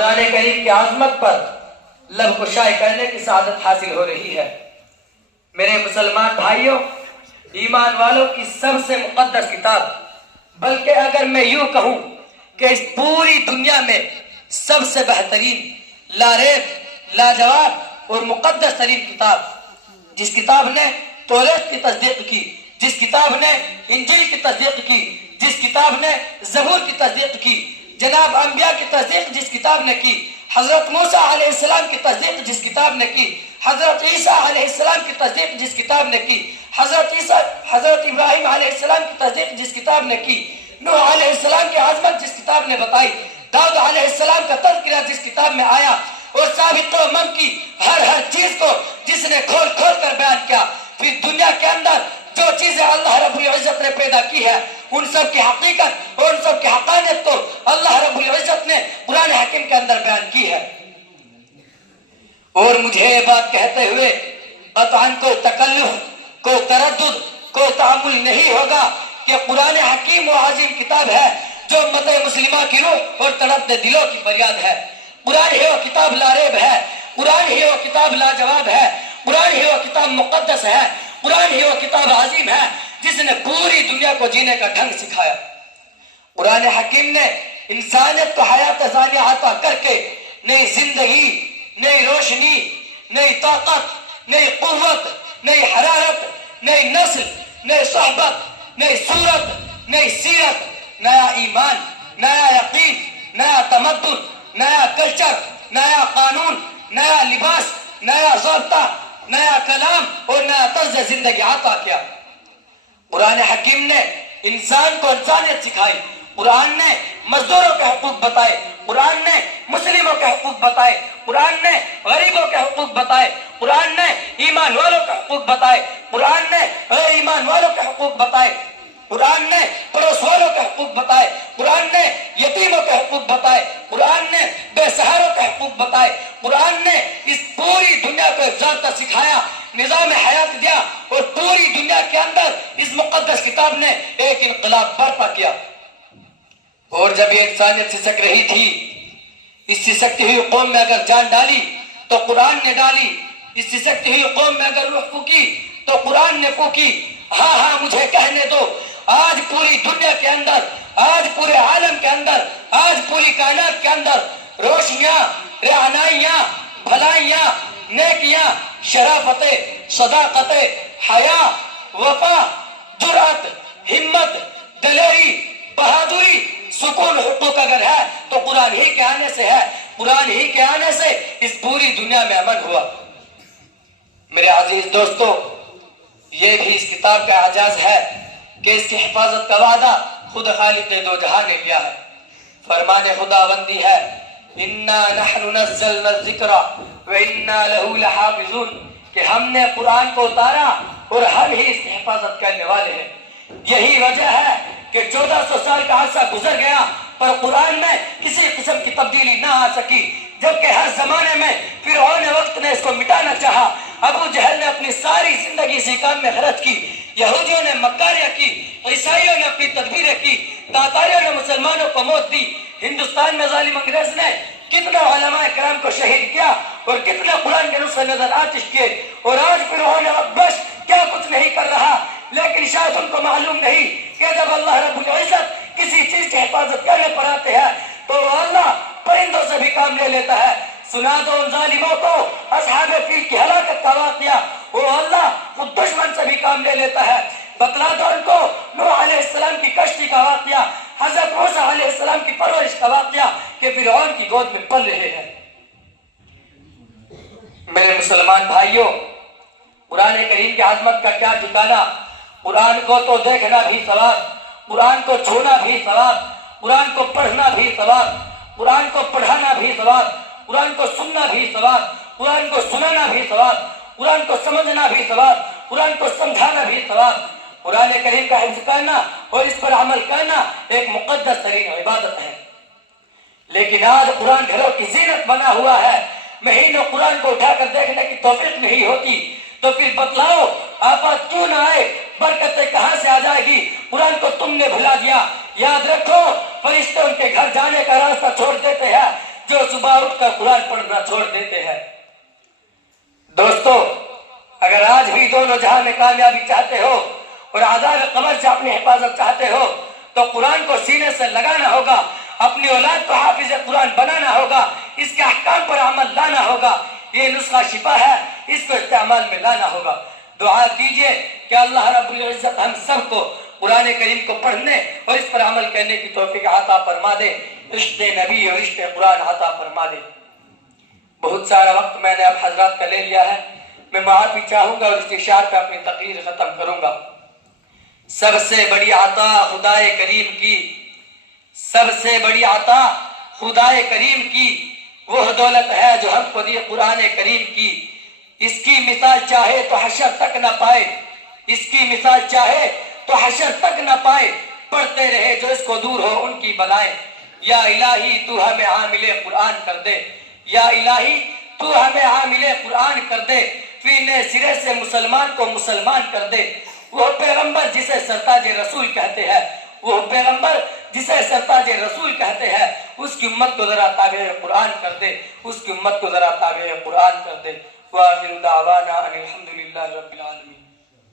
قرآن کریم کی عظمت پر لب کشائی کرنے کی سعادت حاصل ہو رہی ہے۔ میرے مسلمان بھائیوں، ایمان والوں کی سب سے مقدس کتاب، بلکہ اگر میں یوں کہوں کہ اس پوری دنیا میں سب سے بہترین، لاریب، لاجواب اور مقدس ترین کتاب، جس کتاب نے توریت کی تصدیق کی، جس کتاب نے انجیل کی تصدیق کی، جس کتاب نے زبور کی تصدیق کی، جناب انبیاء کی تصدیق جس کتاب نے کی، حضرت موسیٰ علیہ السلام کی تصدیق جس کتاب نے کی، حضرت عیسیٰ علیہ السلام کی تصدیق جس کتاب نے کی، حضرت ابراہیم علیہ السلام کی تصدیق جس کتاب نے کی، نوح علیہ السلام کی عظمت جس کتاب نے بتائی، داؤد علیہ السلام کا تذکرہ جس کتاب میں آیا، اور سابق و امم کی ہر چیز کو جس نے کھول کھول کر بیان کیا، پھر دنیا کے اندر جو چیزیں اللہ رب العزت نے پیدا کی ہے، ان سب کی حقیقت اور ان سب کی حقانیت کو اللہ رب العزت نے قرآن حکیم کے اندر بیان کی ہے۔ اور مجھے یہ بات کہتے ہوئے قطعاً کوئی تکلف، کوئی تردد، کوئی تعامل نہیں ہوگا کہ قرآن حکیم و عظیم کتاب ہے جو امت مسلمہ کی روح اور تڑپتے دلوں کی فریاد ہے۔ قرآن ہی وہ کتاب لاریب ہے، قرآن ہی وہ کتاب لاجواب ہے، قرآن ہی وہ کتاب مقدس ہے، قرآن ہی وہ کتاب عظیم ہے جس نے پوری دنیا کو جینے کا ڈھنگ سکھایا۔ قرآن حکیم نے انسانیت کو حیات ثانیہ عطا کر کے نئی زندگی، نئی روشنی، نئی طاقت، نئی قوت، نئی حرارت، نئی نسل، نئی صحبت، نئی صورت، نئی سیرت، نیا ایمان، نیا یقین، نیا تمدن، نیا کلچر، نیا قانون، نیا لباس، نیا ضابطہ، نیا کلام اور نیا طرز زندگی عطا کیا۔ قرآن حکیم نے انسان کو انسانیت سکھائی، قرآن نے مزدوروں کے حقوق بتائے، قرآن نے مسلموں کے حقوق بتائے، قرآن نے غریبوں کے حقوق بتائے، قرآن نے ایمان والوں کے حقوق بتائے، قرآن نے غیر ایمان والوں کے حقوق بتائے، قرآن نے پڑوس والوں کے حقوق بتائے، قرآن نے یتیموں کے حقوق بتائے، قرآن نے بے سہاروں کے حقوق بتائے، قرآن نے اس پوری دنیا کو ایک ضابطہ سکھایا، نظام حیات دیا، اور پوری دنیا کے اندر اس مقدس کتاب نے ایک انقلاب برپا کیا۔ اور جب یہ انسانیت سسک رہی تھی، اس سسکتی ہوئی قوم میں اگر جان ڈالی تو قرآن نے ڈالی، اس سسکتی ہوئی قوم میں اگر روح پھونکی تو قرآن نے پھونکی۔ ہاں ہاں مجھے کہنے دو، آج پوری دنیا کے اندر، آج پورے عالم کے اندر، آج پوری کائنات کے اندر روشنیاں، رعنائیاں، بھلائیاں، نیکیاں، شرافتیں، صداقتیں، حیا، وفا، جرأت، ہمت، دلیری، بہادری، سکون، حقوق اگر ہے تو قرآن ہی کے آنے سے ہے۔ قرآن ہی کے آنے سے اس پوری دنیا میں امن ہوا۔ میرے عزیز دوستو، یہ بھی اس کتاب کا اعجاز ہے کہ اس کی حفاظت کا وعدہ خود خالق دو جہاں نے کیا ہے۔ فرمان خداوندی ہے، اِنَّا نَحْنُ نَزَّلْنَا الذِّكْرَ وَإِنَّا لَهُ لَحَافِظُونَ، کہ ہم نے قرآن کو اتارا اور ہم ہی اس کی حفاظت کرنے والے ہیں۔ یہی وجہ ہے کہ 1400 سال کا عرصہ گزر گیا پر قرآن میں کسی قسم کی تبدیلی نہ آ سکی، جبکہ ہر زمانے میں فرعون وقت نے اس کو مٹانا چاہا، ابو جہل نے اپنی ساری زندگی اسی کام میں خرچ کی، یہودیوں نے مکاریاں کی، عیسائیوں نے اپنی تدبیریں کی، تاتاریوں نے مسلمانوں کو موت دی، ہندوستان میں ظالم انگریز نے کتنا علماء کرام کو شہید کیا اور کتنا قرآن کے نصرے نظر آتش کیے، اور آج فرعون بش کیا کچھ نہیں کر رہا، لیکن شاید ان کو معلوم نہیں کہ جب اللہ رب العزت کسی چیز کی حفاظت کرنے پر آتے ہیں تو اللہ پرندوں سے بھی کام لے لیتا ہے۔ سنا دو ان ظالموں کو اصحاب فیل کی ہلاکت کا واقعہ، وہ اللہ خود دشمن سے بھی کام لے لیتا ہے۔ بتلا دو ان کو نوح علیہ السلام کی کشتی کا واقعہ، حضرت موسیٰ علیہ السلام کی پرورش کا واقعہ کہ فرعون کی گود میں پل رہے ہیں۔ میرے مسلمان بھائیوں، قرآن کریم کی عظمت کا کیا ٹھکانا؟ قرآن کو تو دیکھنا بھی ثواب، قرآن کو چھونا بھی ثواب، قرآن کو پڑھنا بھی ثواب، قرآن کو پڑھانا بھی ثواب، قرآن کو سننا بھی ثواب، قرآن کو سنانا بھی ثواب، قرآن کو سمجھنا بھی ثواب، قرآن کو سمجھانا بھی ثواب۔ قرآن کریم کا حفظ کرنا اور اس پر عمل کرنا ایک مقدس ترین عبادت ہے، لیکن آج قرآن گھروں کی زینت بنا ہوا ہے، مہینوں قرآن کو اٹھا کر دیکھنے کی توفیق نہیں ہوتی، تو پھر بتلاؤ آفات کیوں نہ آئے، برکتیں کہاں سے آ جائے گی؟ قرآن کو تم نے بھلا دیا۔ یاد رکھو، فرشتے ان کے گھر جانے کا راستہ چھوڑ دیتے ہیں جو صبح اٹھ کر قرآن پڑھنا چھوڑ دیتے ہیں۔ دوستو، اگر آج بھی دونوں جہاں میں کامیابی چاہتے ہو اور عذاب قبر سے اپنی حفاظت چاہتے ہو تو قرآن کو سینے سے لگانا ہوگا، اپنی اولاد کو حافظ قرآن بنانا ہوگا، اس کے احکام پر عمل لانا ہوگا۔ یہ نسخہ شفا ہے، اس کو استعمال میں لانا ہوگا۔ دعا کیجئے کہ اللہ رب العزت ہم سب کو قرآن کریم کو پڑھنے اور اس پر عمل کرنے کی توفیق عطا فرما دے، عشق نبی اور عشق قرآن عطا فرما دے۔ بہت سارا وقت میں نے اب حضرات کا لے لیا ہے، میں معافی چاہوں گا اور اس اشارے پہ اپنی تقریر ختم کروں گا۔ سب سے بڑی عطا خدائے کریم کی، سب سے بڑی عطا خدائے کریم کی وہ دولت ہے جو ہم کو دی قرآن کریم کی۔ اس کی مثال چاہے تو حشر تک نہ پائے، اس کی مثال چاہے تو حشر تک نہ پائے، پڑھتے رہے جو اس کو دور ہو ان کی بلائیں۔ یا الہی تو ہمیں عامل قرآن کر دے، یا الہی تو ہمیں عامل قرآن کر دے، فی نئے سرے سے مسلمان کو مسلمان کر دے۔ وہ پیغمبر جسے سرتاج رسول کہتے ہیں، وہ پیغمبر جسے سرتاج رسول کہتے ہیں، اس کی امت کو ذرا تابع قرآن کر دے، اس کی امت کو ذرا تابع قرآن کر دے۔ وآخر دعوانا ان الحمد للہ رب العالمین۔